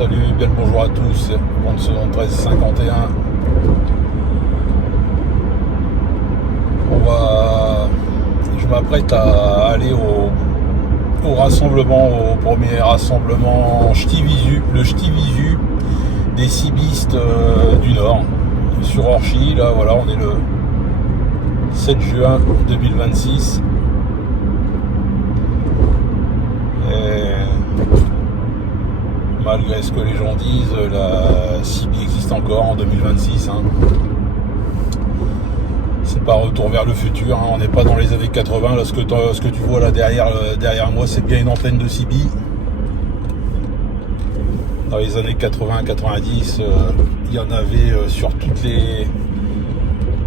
Salut, bien le bonjour à tous. Bande seconde 1351. Je m'apprête à aller au rassemblement, au premier rassemblement Ch'ti-Visu, le Ch'ti-Visu des cibistes du Nord, sur Orchy. Là, voilà, on est le 7 juin 2026. Malgré ce que les gens disent, la CIBI existe encore en 2026. C'est pas retour vers le futur. On n'est pas dans les années 80. Là, ce que tu vois là derrière moi, c'est bien une antenne de CIBI. Dans les années 80-90, il y en avait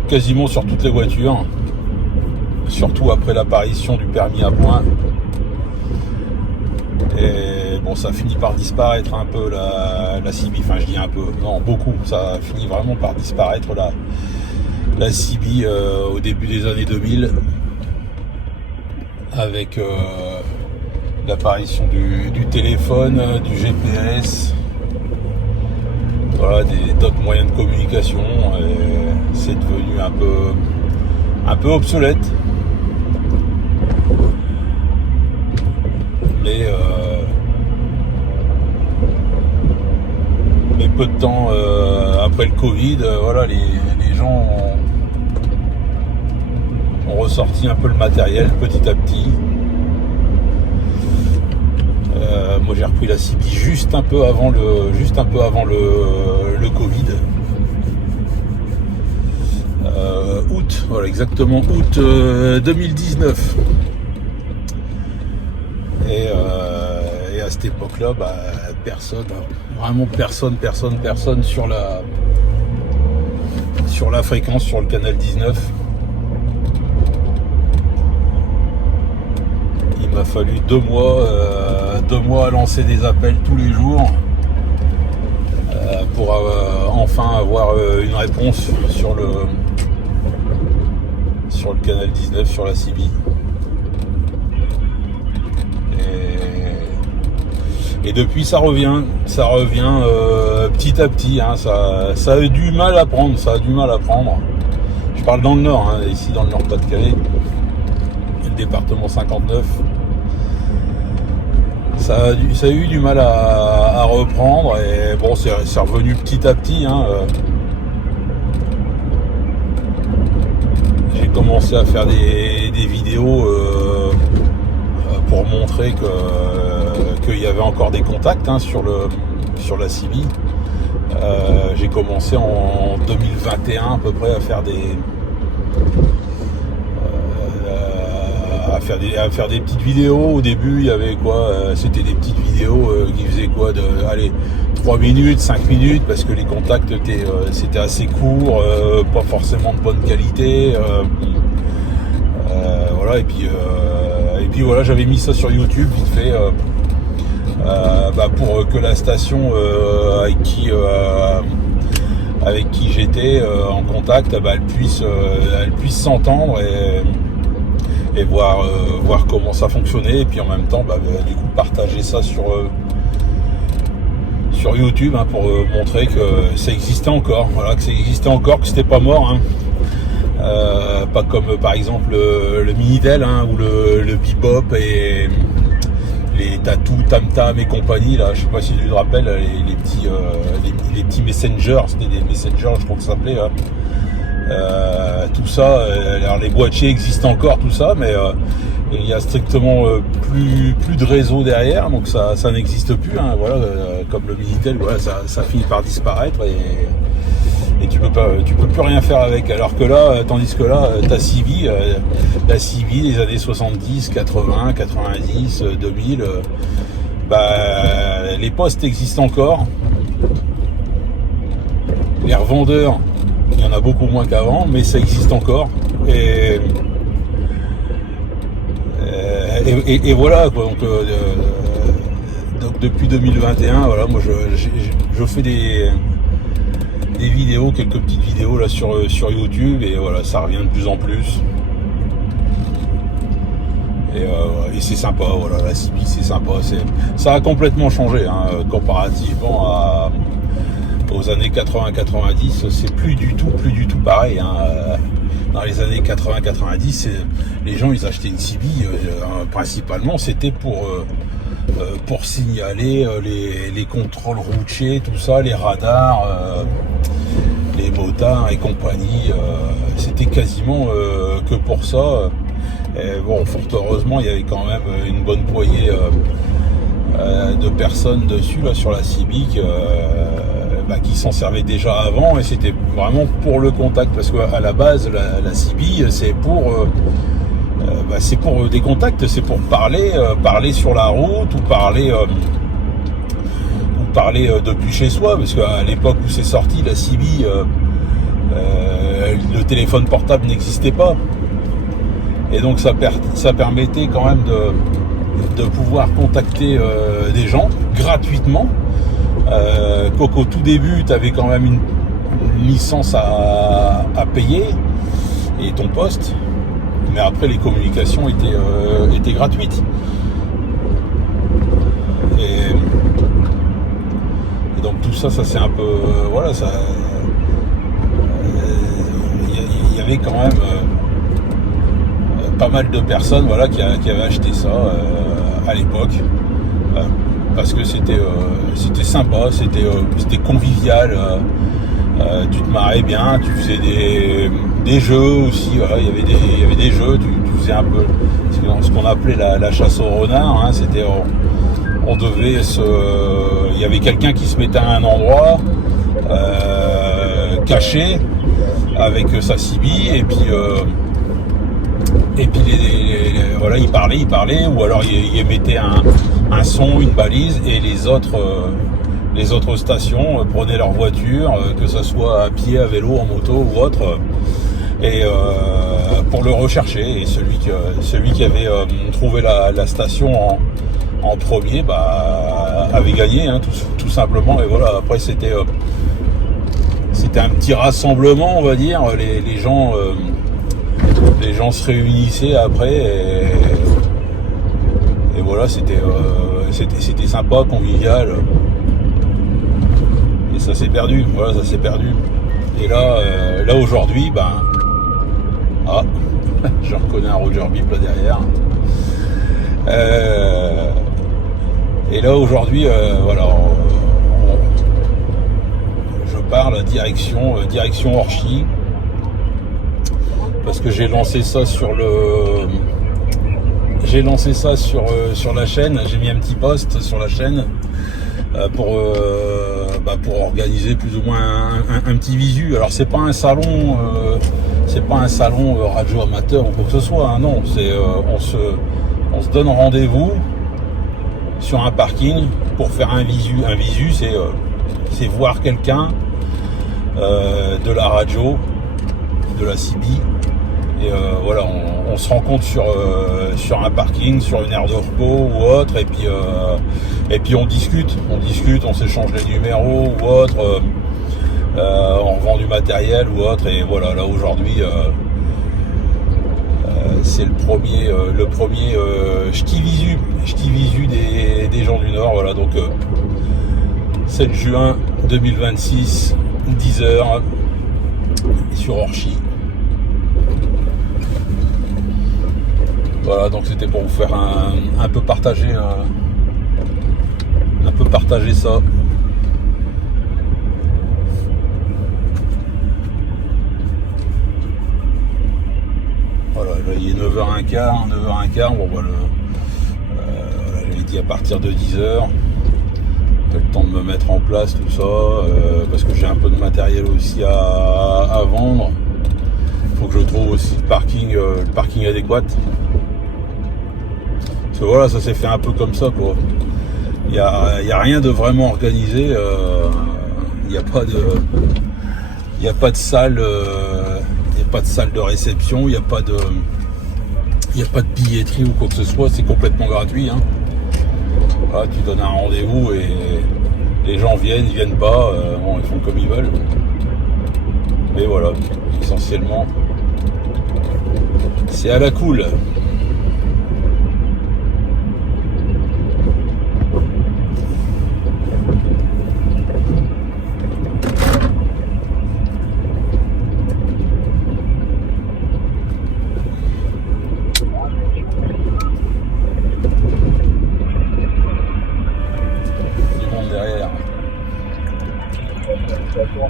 quasiment sur toutes les voitures. Surtout après l'apparition du permis à points. Et bon, ça finit par disparaître un peu la CIBI, enfin je dis un peu, non beaucoup, ça finit vraiment par disparaître la CIBI au début des années 2000 avec l'apparition du téléphone, du GPS, voilà, d'autres moyens de communication, et c'est devenu un peu obsolète. Mais peu de temps après le Covid, voilà, les gens ont ressorti un peu le matériel petit à petit. Moi j'ai repris la CIBI juste un peu avant le Covid. Août, voilà, exactement août 2019. Et à cette époque-là, personne, vraiment personne sur la fréquence, sur le canal 19. Il m'a fallu 2 mois à lancer des appels tous les jours pour enfin avoir une réponse sur le canal 19, sur la CIBI. Et depuis ça revient petit à petit, ça a du mal à prendre, Je parle dans le Nord, ici dans le Nord-Pas-de-Calais, le département 59. Ça a eu du mal à reprendre, et bon, c'est revenu petit à petit. J'ai commencé à faire des vidéos pour montrer qu'il y avait encore des contacts sur la CIBI. J'ai commencé en 2021 à peu près à faire des petites vidéos. Au début, il y avait c'était des petites vidéos qui faisaient 3 minutes, 5 minutes, parce que les contacts c'était assez court, pas forcément de bonne qualité. Voilà, et puis voilà, j'avais mis ça sur YouTube vite fait pour que la station avec qui j'étais en contact, elle puisse s'entendre et voir comment ça fonctionnait, et puis en même temps du coup partager ça sur YouTube, pour montrer que ça existait encore, que c'était pas mort, pas comme par exemple le Minitel, ou le Bebop et les Tatou, Tam Tam et compagnie, là, je sais pas si tu te rappelles, les petits messengers, c'était des messengers, je crois que ça s'appelait, tout ça, alors les boîtiers existent encore, tout ça, mais il y a strictement plus de réseau derrière, donc ça n'existe plus, voilà, comme le Minitel, voilà, ça finit par disparaître, et tu peux plus rien faire avec, alors que là, tandis que là, ta CIBI, la CIBI des années 70, 80, 90, 2000, les postes existent encore, les revendeurs, il y en a beaucoup moins qu'avant, mais ça existe encore, et voilà, quoi. Donc depuis 2021, voilà, moi je fais des vidéos, quelques petites vidéos là sur YouTube, et voilà, ça revient de plus en plus. Et c'est sympa, voilà, la Cibic c'est sympa, ça a complètement changé hein, comparativement aux années 80-90, c'est plus du tout pareil hein. Dans les années 80-90, les gens ils achetaient une Cibi principalement c'était pour signaler les contrôles routiers, tout ça, les radars, les motards et compagnie, c'était quasiment que pour ça. Et bon, fort heureusement, il y avait quand même une bonne poignée de personnes dessus là sur la Cibic qui s'en servaient déjà avant, et c'était vraiment pour le contact, parce qu'à la base la Cibi c'est pour des contacts, c'est pour parler sur la route ou parler depuis chez soi, parce qu'à l'époque où c'est sorti la Cibi, le téléphone portable n'existait pas. Et donc ça permettait quand même de pouvoir contacter des gens gratuitement. Qu'au tout début, tu avais quand même une licence à payer et ton poste. Mais après, les communications étaient gratuites. Et donc tout ça c'est un peu... voilà, ça... Il y avait quand même... pas mal de personnes voilà, qui avaient acheté ça à l'époque parce que c'était sympa, c'était convivial, tu te marrais bien, tu faisais des jeux aussi, voilà, il y avait des jeux, tu faisais un peu ce qu'on appelait la chasse au renard hein, c'était on devait il y avait quelqu'un qui se mettait à un endroit caché avec sa Cibi et puis voilà, il parlait, ou alors il émettait un son, une balise, et les autres stations prenaient leur voiture, que ce soit à pied, à vélo, en moto ou autre, et pour le rechercher. Et celui qui avait trouvé la station en premier, avait gagné, hein, tout simplement. Et voilà, après c'était un petit rassemblement, on va dire. Les gens se réunissaient après et voilà, c'était sympa, convivial, et ça s'est perdu, voilà, ça s'est perdu. Et là aujourd'hui, je reconnais un Roger Bip là derrière, et là aujourd'hui, voilà, je parle direction Orchy, parce que j'ai lancé ça sur la chaîne, j'ai mis un petit post sur la chaîne pour organiser plus ou moins un petit visu. Alors c'est pas un salon radio amateur ou quoi que ce soit, hein, non, c'est on se donne rendez-vous sur un parking pour faire un visu. Un visu c'est voir quelqu'un de la radio, de la Cibi. Et voilà, on se rencontre sur un parking, sur une aire de repos ou autre, et puis on discute, on s'échange les numéros ou autre, on revend du matériel ou autre, et voilà, là aujourd'hui c'est le premier ch'ti visu des gens du Nord, voilà, donc 7 juin 2026, 10h sur Orchy. Voilà, donc c'était pour vous faire un peu partager ça. Voilà, là il est 9h15, bon voilà, j'avais dit à partir de 10h. J'ai le temps de me mettre en place tout ça, parce que j'ai un peu de matériel aussi à vendre. Il faut que je trouve aussi le parking adéquat. Parce que voilà, ça s'est fait un peu comme ça, quoi. Il y a rien de vraiment organisé. Il n'y a pas de salle. Il n'y a pas de salle de réception. Il n'y a pas de billetterie ou quoi que ce soit. C'est complètement gratuit, hein. Voilà, tu donnes un rendez-vous et les gens viennent, ils viennent pas. Bon, ils font comme ils veulent. Mais voilà, essentiellement, c'est à la cool. Attention,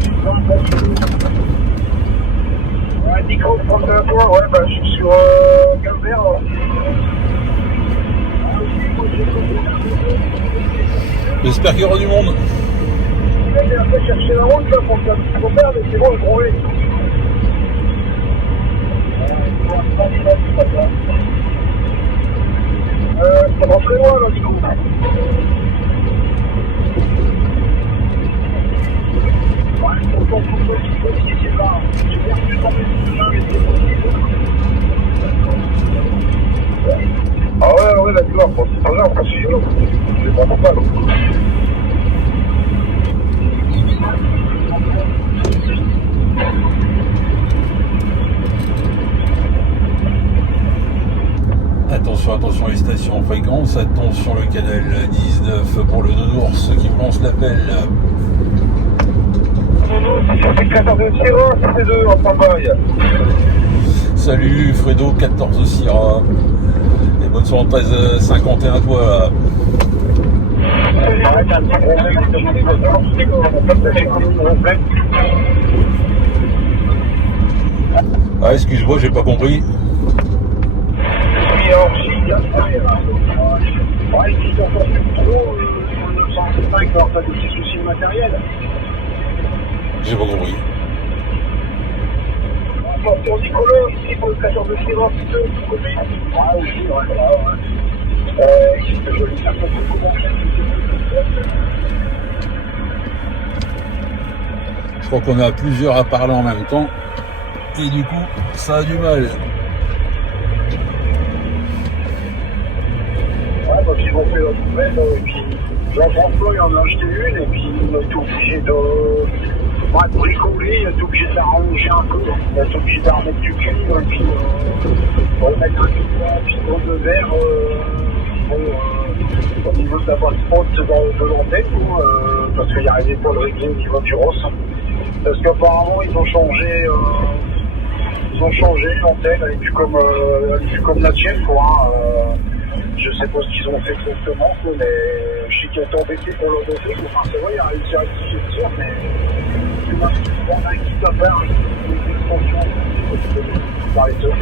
tu ouais, Nico, prends un point, ouais, bah, je suis sur Gambert. J'espère qu'il y aura du monde. J'ai un peu cherché la route là, pour faire un petit Gambert, mais c'est bon, je trouvais. Ça va très loin là, du coup. Ah ouais, d'accord, bon, c'est pas grave, c'est pas normal. Attention les stations en fréquence, attention le canal 19 pour le Nounours qui lance l'appel. C'est 14 Sierra, c'est 2 en travail. Salut Fredo, 14 Sierra. Et bonne soirée 13h51 à toi. Ah, excuse-moi, j'ai pas compris. Ouais, ici, sur le 905, alors t'as des petits soucis de matériel. J'ai pas compris. Pour Nicolas, ici, pour le 14 de Sierra, tu connais? Ah oui, ouais. Je vais faire un peu comment. Je crois qu'on a plusieurs à parler en même temps. Et du coup, ça a du mal. Ouais, bah, ils vont faire la nouvelle, et puis Jean-François, il en a acheté une, et puis il a été obligé de bricoler, il a été obligé de l'arranger un peu, il a été obligé de remettre du cuivre, et puis remettre un pivot de verre au niveau de la base haute de l'antenne, parce qu'il n'arrivait pas à le régler au niveau du ROS. Parce qu'apparemment, ils ont changé l'antenne, elle est plus comme la tienne, quoi. Je sais pas ce qu'ils ont fait exactement, mais je sais qu'il a été embêté pour le dossier. Enfin, c'est vrai, il a réussi à rectifier le tir, mais on a un kit à faire, une extension par les deux.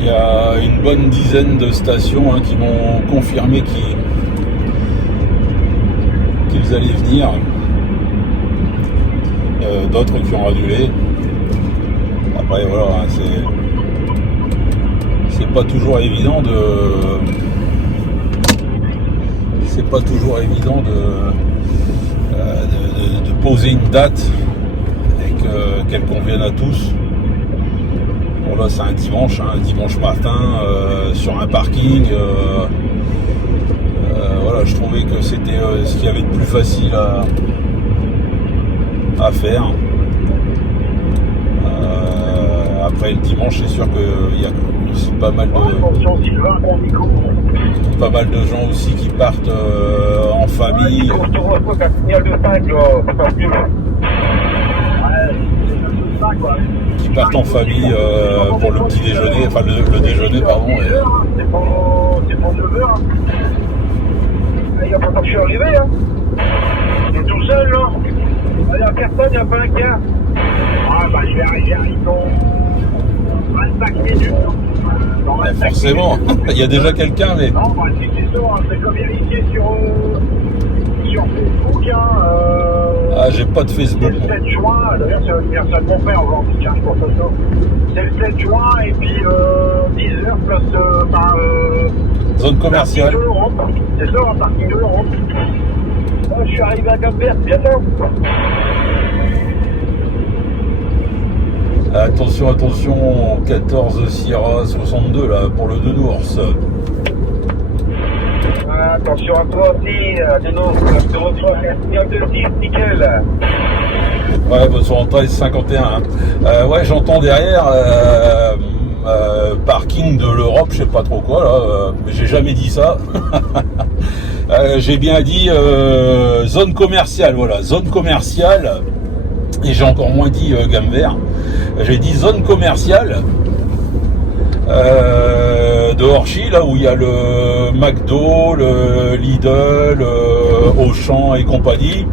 Il y a une bonne dizaine de stations qui m'ont confirmé qu'ils allaient venir. D'autres qui ont annulé. Après voilà, c'est pas toujours évident de poser une date et qu'elle convienne à tous. Bon là c'est un dimanche matin sur un parking. Voilà, je trouvais que c'était ce qu'il y avait de plus facile à faire. Après le dimanche, c'est sûr qu'il y a pas mal de gens aussi qui partent en famille. Qui partent en famille pour le petit déjeuner, enfin le déjeuner, pardon. C'est pour 9h. Il n'y a pas tant que je suis arrivé. Il est tout seul, là. Il n'y a personne, il n'y a pas un gars. Ah, bah, je vais arriver dans 25 minutes. Forcément, il y a déjà quelqu'un, mais. Non, bah, c'est sûr, c'est comme vérifier sur Facebook. Ah, j'ai pas de Facebook. C'est le 7 juin, d'ailleurs, c'est l'anniversaire de mon père aujourd'hui, tiens, je pense à ça. C'est le 7 juin, et puis 10h, place zone commerciale. C'est ça, un parking de l'Europe. Je suis arrivé à Cap-Vert, bientôt. Attention, attention, 14 Sierra 62 là pour le Nounours. Attention à toi aussi, Nounours, je te reçois, bien de 10, nickel. Ouais, bonne soirée, 13 51. Hein. Ouais, j'entends derrière parking de l'Europe, je sais pas trop quoi là, mais j'ai jamais dit ça. J'ai bien dit zone commerciale, voilà, zone commerciale. Et j'ai encore moins dit gamme vert. J'ai dit zone commerciale de Orchy, là où il y a le McDo, le Lidl, Auchan et compagnie.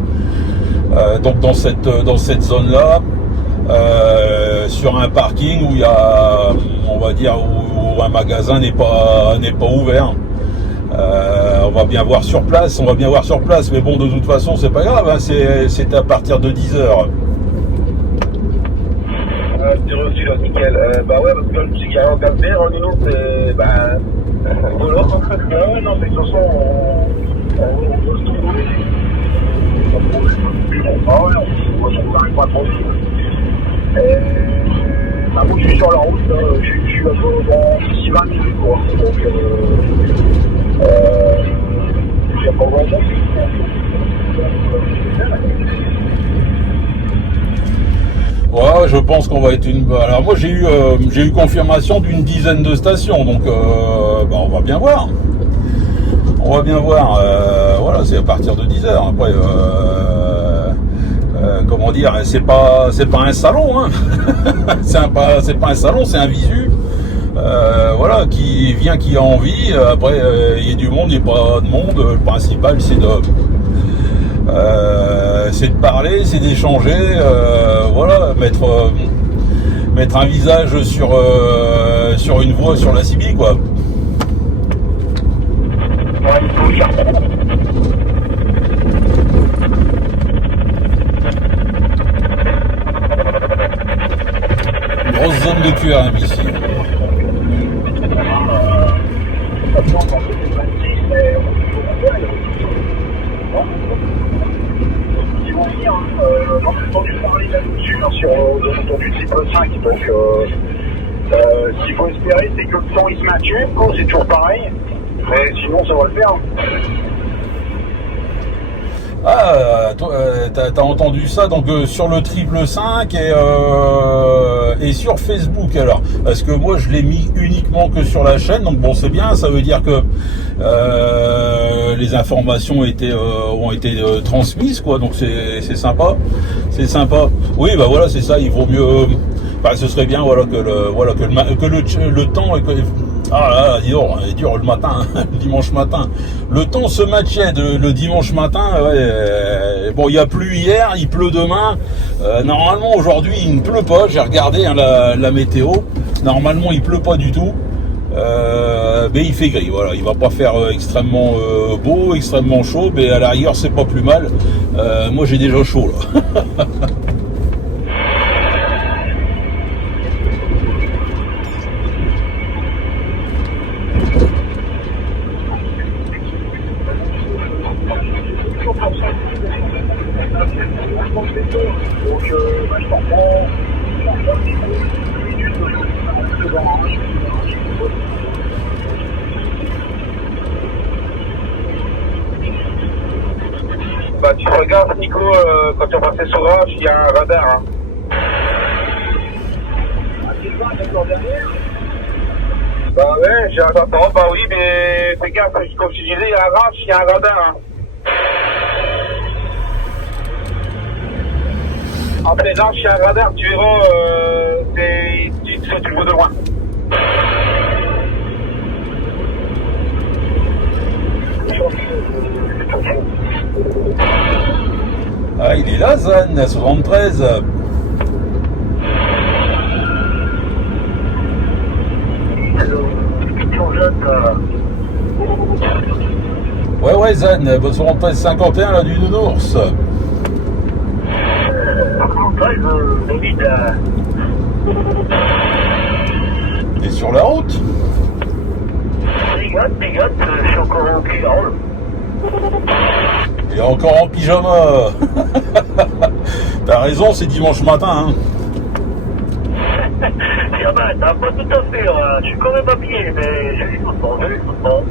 Donc dans cette zone-là, sur un parking où il y a, on va dire, où un magasin n'est pas ouvert. On va bien voir sur place, mais bon, de toute façon, c'est pas grave, hein, c'est à partir de 10h. J'ai reçu là, nickel. Bah ouais, parce que je me suis garé en gamme vert, nous, c'est. Bah. Voilà. Ouais, non, mais de toute façon, on peut se trouver. Ah ouais, on n'arrive pas trop vite. Bah, moi, je suis sur la route, je suis dans 6-20 minutes, quoi. Donc, j'ai pas vraiment. Ouais, je pense qu'on va être une. Alors moi j'ai eu confirmation d'une dizaine de stations, donc bah, on va bien voir. Voilà, c'est à partir de 10h. Après, comment dire, c'est pas un salon, hein. c'est pas un salon, c'est un visu. Voilà, qui vient, qui a envie. Après, il y a du monde, il n'y a pas de monde. Le principal, c'est de parler, c'est d'échanger, voilà, mettre un visage sur une voie, sur la CB, quoi. Grosse zone de QRM ici. J'ai entendu parler là-dessus sur du triple 5, donc ce qu'il faut espérer, c'est que le temps il se maintient, quand c'est toujours pareil, mais sinon ça va le faire. Ah, toi, t'as entendu ça donc sur le triple 5 et sur Facebook alors, parce que moi je l'ai mis uniquement que sur la chaîne, donc bon c'est bien, ça veut dire que les informations ont été transmises, quoi, donc c'est sympa, Oui, bah voilà, c'est ça, il vaut mieux, bah, ce serait bien, voilà, que le temps, ah là, dis donc, c'est dur le matin, le dimanche matin. Le temps se matchait le dimanche matin. Ouais, bon, il y a plu hier, il pleut demain. Normalement, aujourd'hui, il ne pleut pas. J'ai regardé hein, la météo. Normalement, il pleut pas du tout. Mais il fait gris. Voilà, il va pas faire extrêmement beau, extrêmement chaud. Mais à la rigueur, c'est pas plus mal. Moi, j'ai déjà chaud là. Donc, je t'en prends 10 minutes devant. Bah, tu fais gaffe, Nico, quand tu vas passer sur Roche, il y a un radar. Hein. Ah, c'est le 20, d'accord derrière. Bah ouais, j'ai un radar, bah oui, mais fais gaffe, comme je disais, il y a un Roche, il y a un radar. Hein. Après là, chez un radar, tu verras, tu le vois de loin. Ah, il est là, Zan, à 73. Ouais, Zan, bonne 73 51 là du Nounours. David. T'es sur la route? Pigote, je suis encore en cul-de-rôle. Il est encore en pyjama. T'as raison, c'est dimanche matin. Hein. Ah bah, t'as pas tout à fait, je suis quand même habillé, mais je lis tout le temps, je lis tout le temps.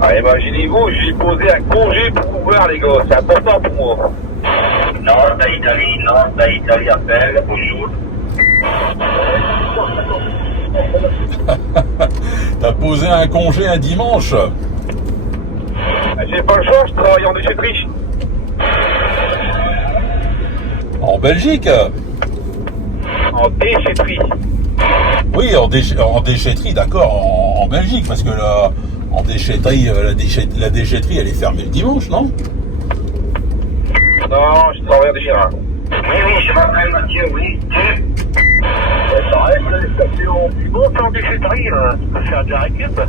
Ah, imaginez-vous, j'ai posé un congé pour vous voir, les gars, c'est important pour moi. Non, l'Italie appelle, bonjour. T'as posé un congé un dimanche? J'ai pas le choix, je travaille en déchetterie. En Belgique? En déchetterie. Oui, en déchetterie, d'accord, en Belgique, parce que là, en déchetterie, la déchetterie, elle est fermée le dimanche, non? Non, je travaille en déchetterie. Oui, je m'appelle Mathieu, oui. Ça reste les stations. Bon, c'est en déchetterie, tu peux faire de la récup.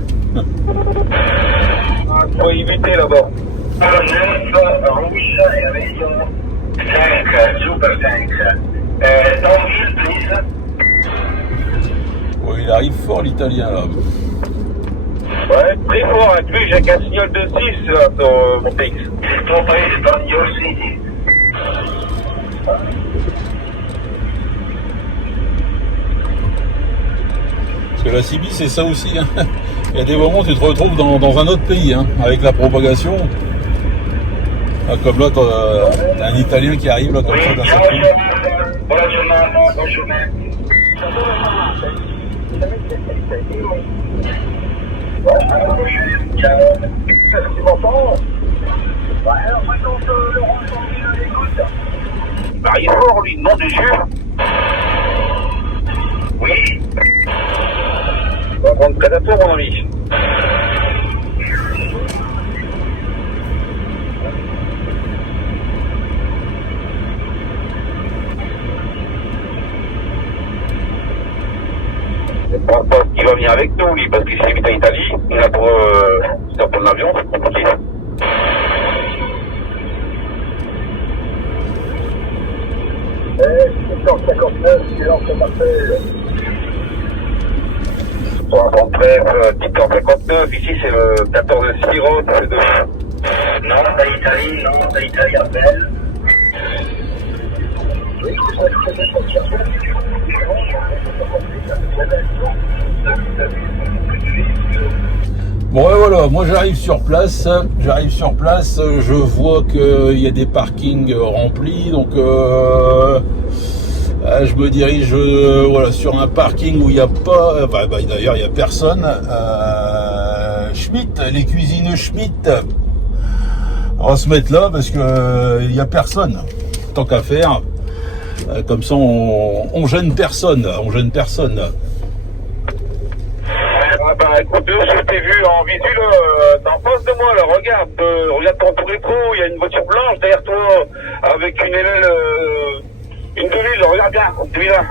Faut éviter là-bas. 9 rouge et avec 5, super 5. Dans 1000, please. Oh, il arrive fort l'italien là. Ouais, très fort, hein. Tu vois, j'ai qu'un signal de 6 là, sur mon PX. Ton pays espagnol, City. Parce que la CB, c'est ça aussi. Hein. Il y a des moments où tu te retrouves dans un autre pays, hein, avec la propagation. Ah, comme là, t'as un Italien qui arrive là, comme Oui, ça, d'un ciao, seul coup. bonne journée. Qu'est-ce qu'il m'entend? Ouais, alors, quand Laurent Sandrine l'écoute. Bah, il est fort, lui, nom de Dieu. Oui. On va prendre Predator, mon ami. Je pense pas qu'il va venir avec nous, lui, parce qu'il s'est mis en Italie. Il a pour prendre l'avion, c'est compliqué. Eh, 659, silence on m'appelle. 73, 1059, ici c'est le 14 Siro, c'est de... Non, t'as Italie appelle. Oui, c'est ça que je faisais pour chercher. Bon et voilà, moi j'arrive sur place, je vois qu'il y a des parkings remplis, donc je me dirige voilà, sur un parking où il n'y a pas, d'ailleurs il n'y a personne, Schmitt, les cuisines Schmitt, on va se mettre là parce que il n'y a personne, tant qu'à faire, comme ça on gêne personne, Ah bah écoute, je t'ai vu en visu là, t'es en face de moi là, regarde ton tout rétro, il y a une voiture blanche derrière toi, avec une aile, une devise, regarde bien, celui-là.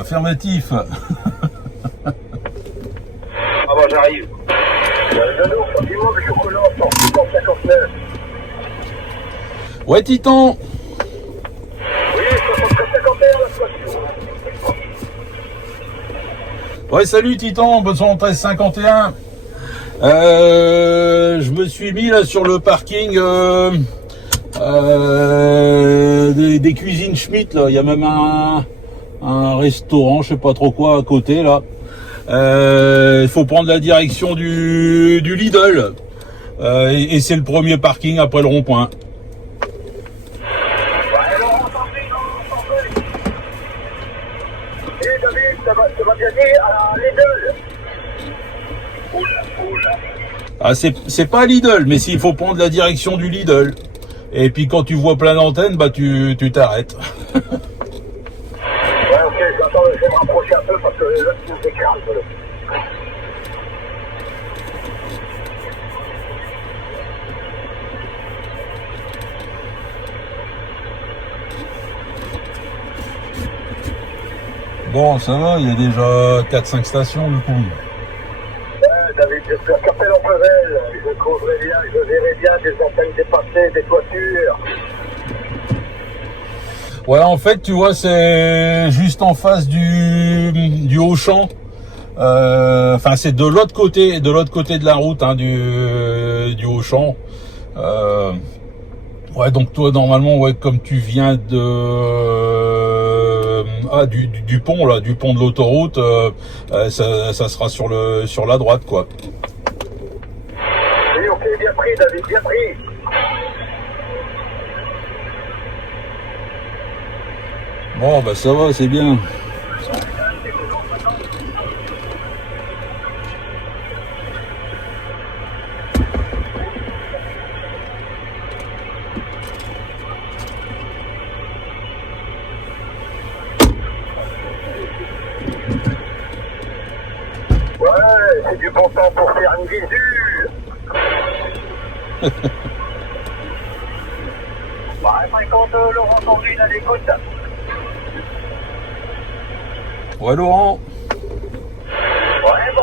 Affirmatif. Ah bah j'arrive. Le dis-moi le chocolat, 659. Ouais Titan. Oui, 6351 la station. Ouais, salut Titan, bonne soirée 1351. Je me suis mis là sur le parking des cuisines Schmitt là. Il y a même un restaurant, je sais pas trop quoi à côté là. Il faut prendre la direction du Lidl. Et c'est le premier parking après le rond-point. Eh David, ça va gagner à Lidl. Ah, c'est pas Lidl, mais s'il faut prendre la direction du Lidl. Et puis quand tu vois plein d'antennes, bah tu t'arrêtes. Ouais, ok, j'entends, je vais me rapprocher un peu parce que là, tu me décales. Bon, ça va, il y a déjà 4-5 stations du coup. David, j'espère qu'après l'Emperelle, je trouverai bien, je verrai bien des antennes dépassées, des toitures. Ouais, en fait, tu vois, c'est juste en face du Auchan. Enfin, c'est de l'autre côté de la route hein, du Auchan. Ouais, donc toi normalement, ouais, comme tu viens de du pont là, du pont de l'autoroute, ça sera sur la droite quoi. Oui, ok, bien pris, David, bien pris. Bon bah ça va, c'est bien. Ouais, c'est du bon temps pour faire une visu. Ouais, 50 Laurent Sandrine à l'écoute. Ouais Laurent, Ouais, bon.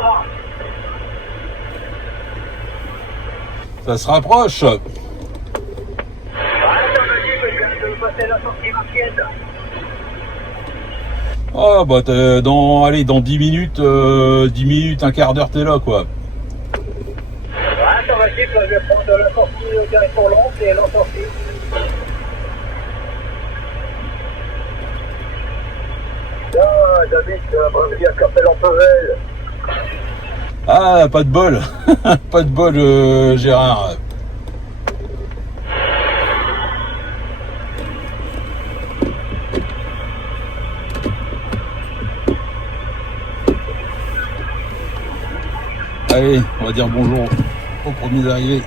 ça se rapproche. Ouais, ça me dit que je viens de passer la sortie martienne. Ah bah dans 10 minutes, 10 minutes, un quart d'heure t'es là quoi. Ouais, ça va dire que je vais prendre la sortie direction Lens et la sortie. Ah, David, bienvenue à Capelle-en-Pevel. Ah pas de bol, pas de bol Gérard. Allez, on va dire bonjour aux premiers arrivés.